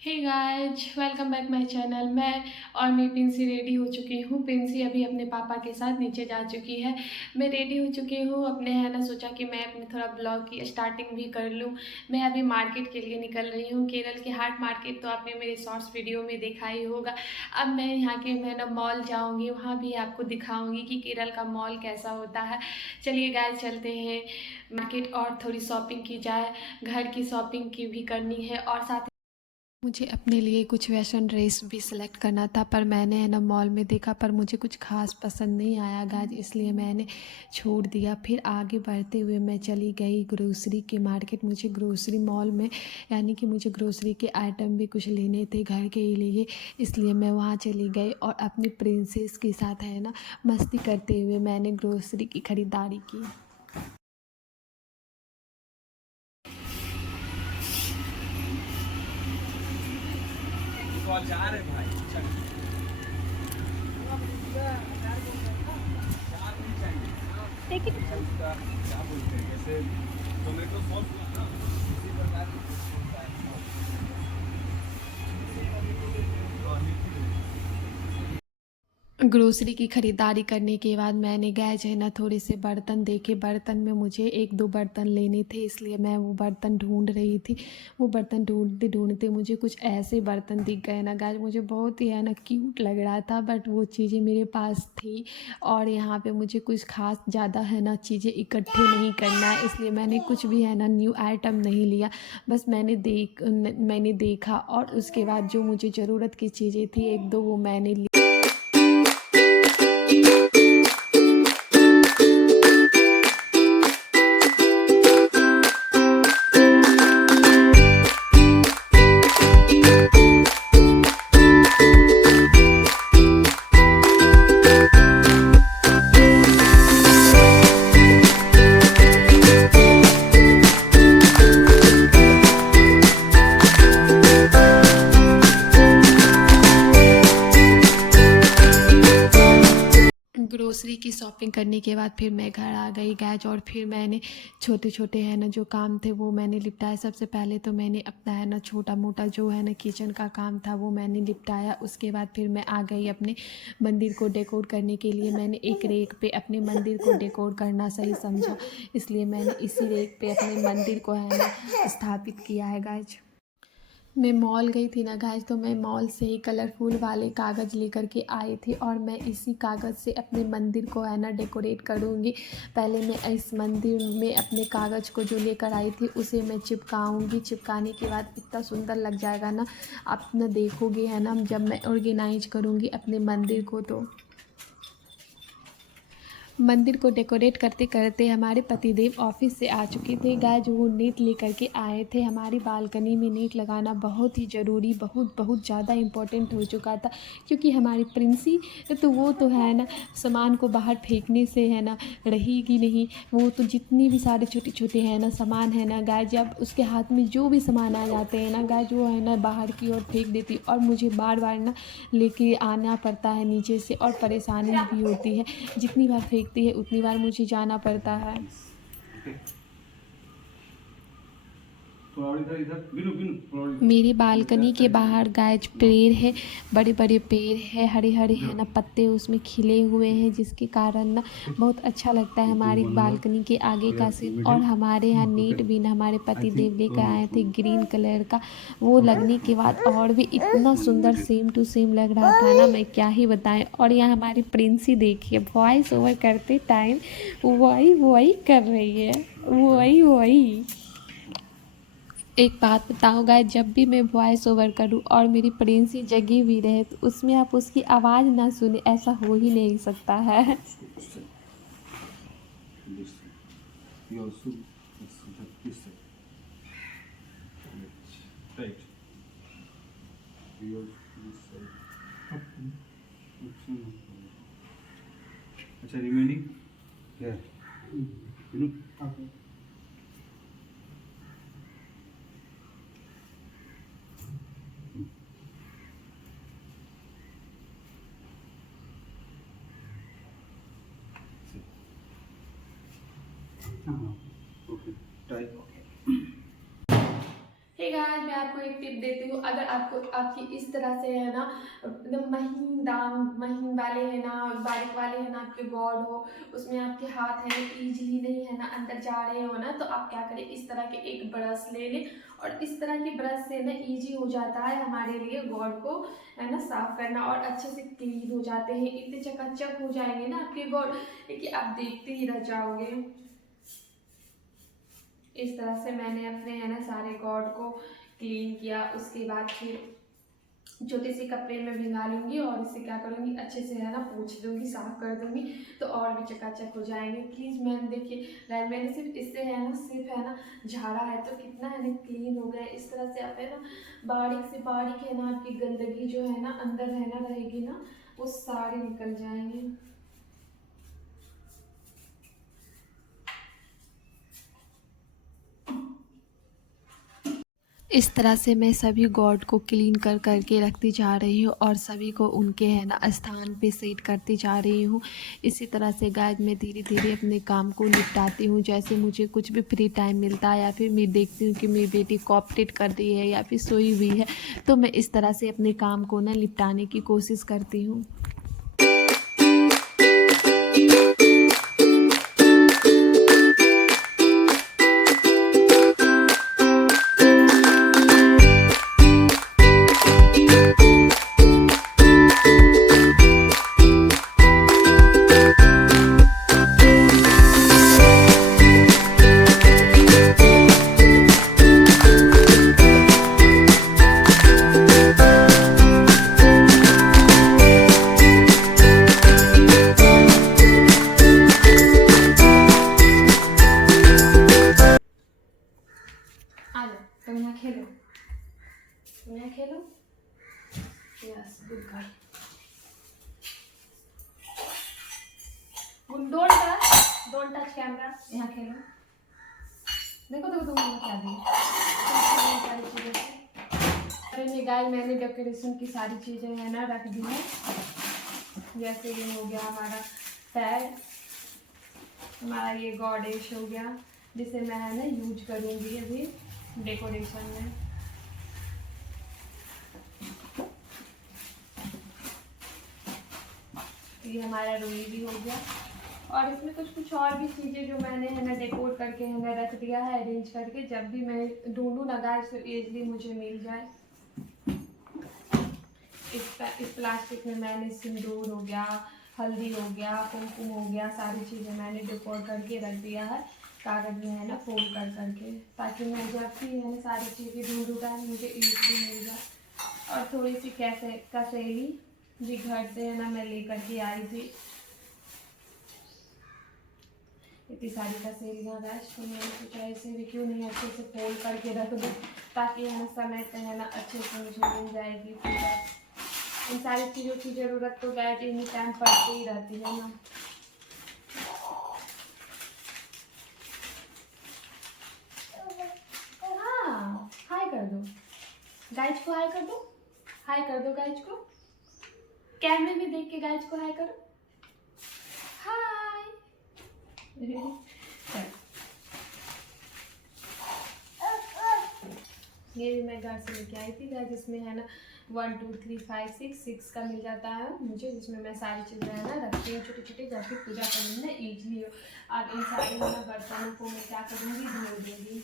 Hey guys, welcome back my channel. मैं और मेरी प्रिंसी रेडी हो चुकी हूँ। प्रिंसी अभी अपने पापा के साथ नीचे जा चुकी है। मैं रेडी हो चुकी हूँ। अपने है ना सोचा कि मैं अपने थोड़ा ब्लॉग की स्टार्टिंग भी कर लूँ। मैं अभी मार्केट के लिए निकल रही हूँ। केरल के हाट मार्केट तो आपने मेरे शॉर्ट्स वीडियो में देखा ही होगा। अब मैं यहाँ के मैं ना मॉल जाऊँगी, वहाँ भी आपको दिखाऊँगी कि केरल का मॉल कैसा होता है। चलिए गाइज चलते हैं मार्केट और थोड़ी शॉपिंग की जाए। घर की शॉपिंग की भी करनी है और साथ मुझे अपने लिए कुछ वेस्टर्न ड्रेस भी सिलेक्ट करना था, पर मैंने है ना मॉल में देखा पर मुझे कुछ खास पसंद नहीं आया गाइस, इसलिए मैंने छोड़ दिया। फिर आगे बढ़ते हुए मैं चली गई ग्रोसरी के मार्केट। मुझे ग्रोसरी मॉल में यानी कि मुझे ग्रोसरी के आइटम भी कुछ लेने थे घर के लिए, इसलिए मैं वहाँ चली गई और अपनी प्रिंसेस के साथ है ना मस्ती करते हुए मैंने ग्रोसरी की ख़रीदारी की। जा रहे भाई देखिए क्या बोलते हैं जैसे टोमेटो सॉस ना इसी प्रकार की होता है। ग्रोसरी की ख़रीदारी करने के बाद मैंने गए जो है ना थोड़े से बर्तन देखे। बर्तन में मुझे एक दो बर्तन लेने थे, इसलिए मैं वो बर्तन ढूंढ रही थी। वो बर्तन ढूंढते ढूंढते मुझे कुछ ऐसे बर्तन दिख गए ना गाइस, मुझे बहुत ही है ना क्यूट लग रहा था, बट वो चीज़ें मेरे पास थी और यहाँ पे मुझे कुछ खास ज़्यादा है ना चीज़ें इकट्ठी नहीं करना है, इसलिए मैंने कुछ भी है ना न्यू आइटम नहीं लिया। बस मैंने देखा और उसके बाद जो मुझे ज़रूरत की चीज़ें थी एक दो वो मैंने ली। ग्रोसरी की शॉपिंग करने के बाद फिर मैं घर आ गई गैज, और फिर मैंने छोटे छोटे है ना जो काम थे वो मैंने निपटाया। सबसे पहले तो मैंने अपना है ना छोटा मोटा जो है ना किचन का काम था वो मैंने निपटाया। उसके बाद फिर मैं आ गई अपने मंदिर को डेकोर करने के लिए। मैंने एक रेक पे अपने मंदिर को डेकोर करना सही समझा, इसलिए मैंने इसी रेक पे अपने मंदिर को है ना स्थापित किया है गाइज। मैं मॉल गई थी ना गाइस, तो मैं मॉल से ही कलरफुल वाले कागज़ लेकर के आई थी और मैं इसी कागज़ से अपने मंदिर को है ना डेकोरेट करूँगी। पहले मैं इस मंदिर में अपने कागज़ को जो लेकर आई थी उसे मैं चिपकाऊँगी। चिपकाने के बाद इतना सुंदर लग जाएगा ना, आप ना देखोगे है ना जब मैं ऑर्गेनाइज करूँगी अपने मंदिर को। तो मंदिर को डेकोरेट करते करते हमारे पतिदेव ऑफिस से आ चुके थे गाइस। वो नेट लेकर के आए थे। हमारी बालकनी में नेट लगाना बहुत ही ज़रूरी, बहुत बहुत ज़्यादा इम्पोर्टेंट हो चुका था, क्योंकि हमारी प्रिंसी तो वो तो है ना सामान को बाहर फेंकने से है ना रहेगी नहीं। वो तो जितनी भी सारे छोटे छोटे हैं ना सामान है ना गाइस, जब उसके हाथ में जो भी सामान आ जाते हैं ना गाइस वो है ना बाहर की ओर फेंक देती, और मुझे बार बार ना लेके आना पड़ता है नीचे से, और परेशानी भी होती है। जितनी बार फेंकती है उतनी बार मुझे जाना पड़ता है। मेरी बालकनी के बाहर गाइज पेड़ है, बड़े बड़े पेड़ है, हरे हरे है ना पत्ते उसमें खिले हुए हैं, जिसके कारण ना बहुत अच्छा लगता है हमारी बालकनी के आगे का सीन। और हमारे यहाँ नेट भी ना हमारे पति देव लेकर आए थे ग्रीन कलर का। वो लगने के बाद और भी इतना सुंदर सेम टू सेम लग रहा था ना, मैं क्या ही बताएं। और यहाँ हमारी प्रिंसी देखिए वॉइस ओवर करते टाइम वही वही कर रही है, वही वही। एक बात बताऊँ गाइस, जब भी मैं वॉइस ओवर करूँ और मेरी प्रिंसी जगी हुई रहे तो उसमें आप उसकी आवाज़ ना सुने, ऐसा हो ही नहीं सकता है। अच्छा रिमेनिंग क्या ओके टाइप हे गाइस, मैं आपको एक टिप देती हूँ, अगर आपको आपकी इस तरह से है ना एकदम महीन वाले है ना, बारीक वाले है ना आपके गॉड हो, उसमें आपके हाथ है ना ईजिली नहीं है ना अंदर जा रहे हो ना, तो आप क्या करें, इस तरह के एक ब्रश ले लें और इस तरह की ब्रश से ना ईजी हो जाता है हमारे लिए गॉड को है ना साफ करना, और अच्छे से क्लीन हो जाते हैं, इतने चकाचक हो जाएंगे ना आपके गॉड कि आप देखते ही रह जाओगे। इस तरह से मैंने अपने है ना सारे गॉड को क्लीन किया। उसके बाद फिर छोटे से कपड़े में भिंगा लूँगी और इसे क्या करूँगी, अच्छे से है ना पोंछ दूँगी, साफ़ कर दूँगी, तो और भी चकाचक हो जाएंगे। प्लीज़ मैम देखिए गाइस, मैंने सिर्फ इससे है ना झाड़ा है तो कितना है ना क्लीन हो गया। इस तरह से आप है ना बारीक से बारीक है ना आपकी गंदगी जो है ना अंदर है ना रहेगी ना, वो सारे निकल जाएंगे। इस तरह से मैं सभी गॉड को क्लीन कर करके रखती जा रही हूँ और सभी को उनके है ना स्थान पे सेट करती जा रही हूँ। इसी तरह से गाइस मैं धीरे धीरे अपने काम को निपटाती हूँ। जैसे मुझे कुछ भी फ्री टाइम मिलता है या फिर मैं देखती हूँ कि मेरी बेटी कॉपरेट कर रही है या फिर सोई हुई है, तो मैं इस तरह से अपने काम को ना निपटाने की कोशिश करती हूँ। आ जाओ, तुम यहाँ खेलो, तुम यहाँ खेलो। Yes, good girl. Don't touch camera, यहाँ खेलो। देखो देखो तुम क्या दी सारी चीज़ें से। अरे गाइस मैंने डेकोरेशन की सारी चीज़ें है ना रख दी है। जैसे ये हो गया हमारा पैड, हमारा ये गॉडेश हो गया जिसे मैं है ना यूज करूँगी अभी डेकोरेशन में। ये हमारा रोई भी हो गया और इसमें कुछ और भी चीज़ें जो मैंने है ना डेकोर करके है ना रख दिया है अरेंज करके, जब भी मैं ढूंढूँ ना गाइस तो ईजिली मुझे मिल जाए। इस प्लास्टिक में मैंने सिंदूर हो गया, हल्दी हो गया, कुमकुम हो गया, सारी चीज़ें मैंने डेकोर करके रख दिया है कागज़ में है ना फोल्ड कर करके, ताकि मैं जब भी है ना सारी चीज़ें ढूंढूँ टाइम मुझे ईजिली मिल जाए। और थोड़ी सी कसेली जी घर से है ना मैं लेकर के आई थी, इतनी सारी कसेलियाँ गैस, तो मैंने सोचा इसे भी क्यों नहीं अच्छे से फोल्ड करके रख दूँ ताकि है ना समय पे है ना अच्छे से मुझे मिल जाएगी। इन सारी चीज़ों की ज़रूरत तो गैस एनी टाइम पड़ती ही रहती है ना। हाँ, हाय कर दो गाइज को, हाय कर दो, हाय कर दो गाइज को, कैमरे में देख के गाइज को हाय करो, हाय। ये भी मैं घर से लेके आई थी गाइस, जिसमें है ना 1 2 3 5 6 का मिल जाता है मुझे, जिसमें मैं सारी चीज़ें है ना रखती हूँ छोटी छोटी, जब भी पूजा करूँगी ना ईजिली हो। अब इन सारी है ना बर्तनों को मैं क्या करूँगी, धो दूँगी।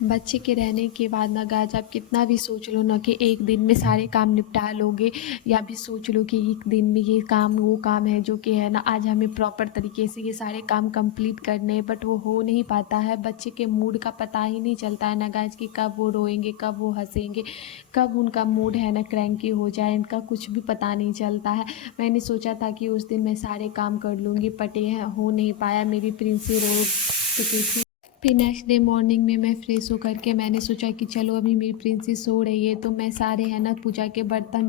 बच्चे के रहने के बाद ना गाइस आप कितना भी सोच लो ना कि एक दिन में सारे काम निपटा लोगे, या भी सोच लो कि एक दिन में ये काम वो काम है जो कि है ना आज हमें प्रॉपर तरीके से ये सारे काम कंप्लीट करने हैं, बट वो हो नहीं पाता है। बच्चे के मूड का पता ही नहीं चलता है ना गाइस कि कब वो रोएंगे, कब वो हंसेंगे, कब उनका मूड है ना क्रैंकी हो जाए, इनका कुछ भी पता नहीं चलता है। मैंने सोचा था कि उस दिन मैं सारे काम कर लूँगी, बट ये हो नहीं पाया, मेरी प्रिंसी रो चुकी थी। फिर नेक्स्ट डे मॉर्निंग में मैं फ़्रेश होकर के मैंने सोचा कि चलो अभी मेरी प्रिंसेस सो रही है तो मैं सारे है ना पूजा के बर्तन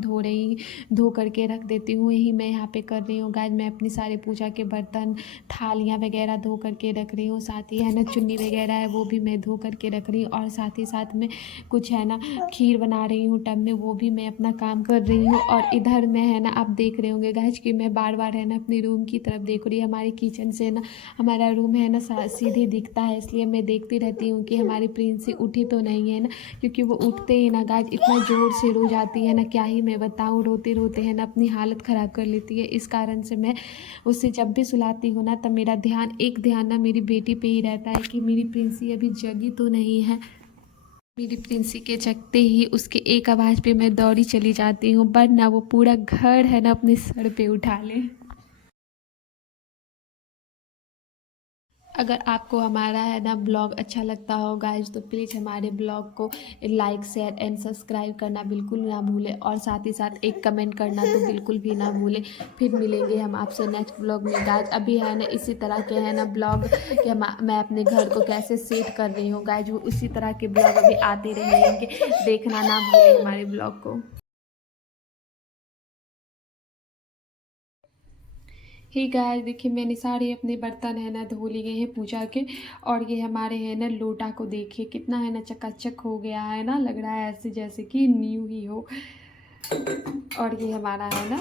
धो करके रख देती हूँ। यही मैं यहाँ पे कर रही हूँ गाइस, मैं अपनी सारे पूजा के बर्तन थालियाँ वगैरह धो करके रख रही हूँ, साथ ही है ना चुन्नी वगैरह है वो भी मैं धो करके रख रही हूँ, और साथ ही साथ में कुछ है ना खीर बना रही हूँ टब में, वो भी मैं अपना काम कर रही हूँ। और इधर में है ना आप देख रहे होंगे गाइस कि मैं बार बार है ना अपने रूम की तरफ देख रही हूँ। हमारे किचन से ना हमारा रूम है ना सीधे दिखता है, इसलिए इसलिए मैं देखती रहती हूँ कि हमारी प्रिंसी उठी तो नहीं है ना, क्योंकि वो उठते ही ना गाइज इतना ज़ोर से रो जाती है ना, क्या ही मैं बताऊँ, रोते रोते है ना अपनी हालत ख़राब कर लेती है। इस कारण से मैं उसे जब भी सुलाती हूँ ना तब मेरा ध्यान ना मेरी बेटी पे ही रहता है कि मेरी प्रिंसी अभी जगी तो नहीं है। मेरी प्रिंसी के जगते ही उसके एक आवाज़ पे मैं दौड़ी चली जाती हूँ, वरना वो पूरा घर है ना अपने सर पे उठा ले। अगर आपको हमारा है ना ब्लॉग अच्छा लगता हो गाइज तो प्लीज़ हमारे ब्लॉग को लाइक शेयर एंड सब्सक्राइब करना बिल्कुल ना भूलें, और साथ ही साथ एक कमेंट करना तो बिल्कुल भी ना भूलें। फिर मिलेंगे हम आपसे नेक्स्ट ब्लॉग में गाइज। अभी है ना इसी तरह के है ना ब्लॉग कि मैं अपने घर को कैसे सेट कर रही हूँ गाइज, वो उसी तरह के ब्लॉग अभी आते रहेंगे, देखना ना भूलें हमारे ब्लॉग को। ही गाइस देखिए मैंने सारे अपने बर्तन है ना धो लिए हैं पूजा के, और ये हमारे है ना लोटा को देखिए कितना है ना चकाचक हो गया है ना, लग रहा है ऐसे जैसे कि न्यू ही हो। और ये हमारा है ना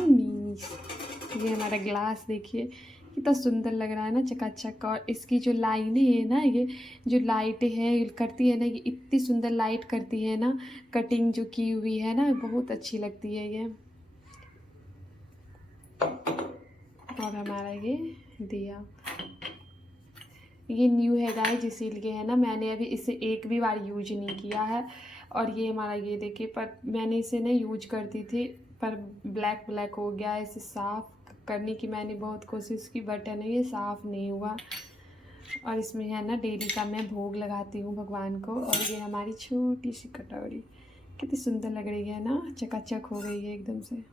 ये हमारा ग्लास देखिए कितना सुंदर लग रहा है ना चकाचक। और इसकी जो लाइनें है ना, ये जो लाइट है करती है ना, ये इतनी सुंदर लाइट करती है ना, कटिंग जो की हुई है ना बहुत अच्छी लगती है ये। और हमारा ये दिया ये न्यू है गाइस, इसीलिए है ना मैंने अभी इसे एक भी बार यूज नहीं किया है। और ये हमारा ये देखिए, पर मैंने इसे ना यूज करती थी पर ब्लैक ब्लैक हो गया, इसे साफ़ करने की मैंने बहुत कोशिश की बट है ना ये साफ़ नहीं हुआ। और इसमें है ना डेली का मैं भोग लगाती हूँ भगवान को। और ये हमारी छोटी सी कटोरी कितनी सुंदर लग रही है ना, चकाचक हो गई है एकदम से।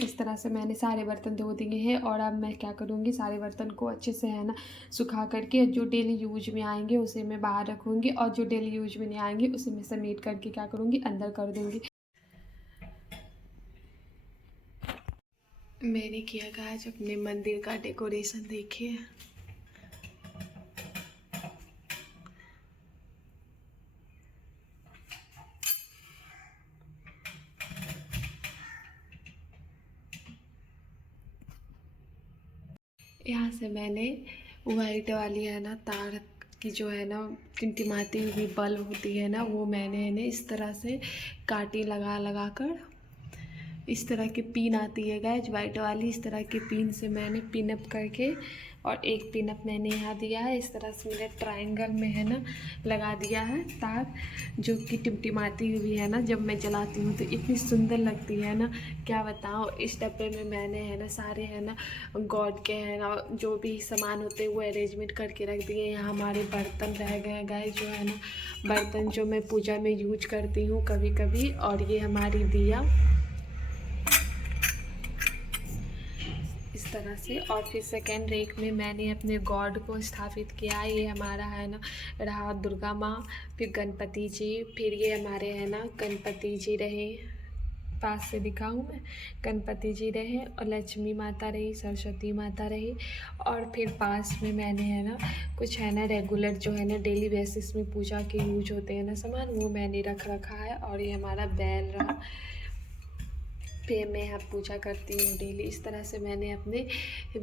इस तरह से मैंने सारे बर्तन धो दिए हैं, और अब मैं क्या करूँगी सारे बर्तन को अच्छे से है ना सुखा करके जो डेली यूज में आएंगे उसे मैं बाहर रखूँगी, और जो डेली यूज में नहीं आएंगे उसे मैं समेट करके क्या करूँगी अंदर कर दूँगी। मैंने किया आज अपने मंदिर का डेकोरेशन देखिए। यहाँ से मैंने वाइट वाली है ना तार की जो है ना टिमटिमाती हुई बल्ब होती है ना, वो मैंने है ना इस तरह से कांटे लगा लगा कर, इस तरह की पिन आती है गाइज वाइट वाली, इस तरह की पिन से मैंने पिन अप करके, और एक पिन अप मैंने यहाँ दिया है, इस तरह से मैंने ट्रायंगल में है ना लगा दिया है तार, जो कि टिमटिमाती हुई है ना, जब मैं जलाती हूँ तो इतनी सुंदर लगती है ना क्या बताऊँ। इस डब्बे में मैंने है ना सारे है ना गॉड के है ना जो भी सामान होते हैं वो अरेंजमेंट करके रख दिए। यहाँ हमारे बर्तन रह गए गाइज, जो है ना बर्तन जो मैं पूजा में यूज करती हूँ कभी कभी। और ये हमारी दिया इस तरह से। और फिर सेकेंड रेक में मैंने अपने गॉड को स्थापित किया, ये हमारा है ना रहा दुर्गा माँ, फिर गणपति जी, फिर ये हमारे है ना गणपति जी रहे, पास से दिखाऊँ मैं, गणपति जी रहे और लक्ष्मी माता रही, सरस्वती माता रही। और फिर पास में मैंने है ना कुछ है ना रेगुलर जो है ना डेली बेसिस में पूजा के यूज होते हैं ना सामान, वो मैंने रख रखा है। और ये हमारा बैल रहा पे मैं यहाँ पूजा करती हूँ डेली। इस तरह से मैंने अपने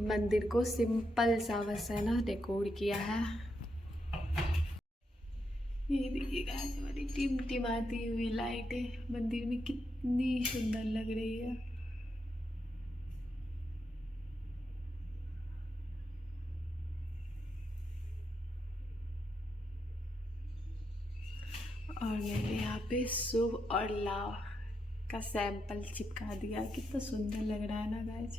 मंदिर को सिंपल सा बस है ना डेकोर किया है। ये देखिएगा हमारी टिमटिमाती हुई लाइटें मंदिर में कितनी सुंदर लग रही है। और मैंने यहाँ पे शुभ और लाभ का सैंपल चिपका दिया, कितना सुंदर लग रहा है ना गाइस।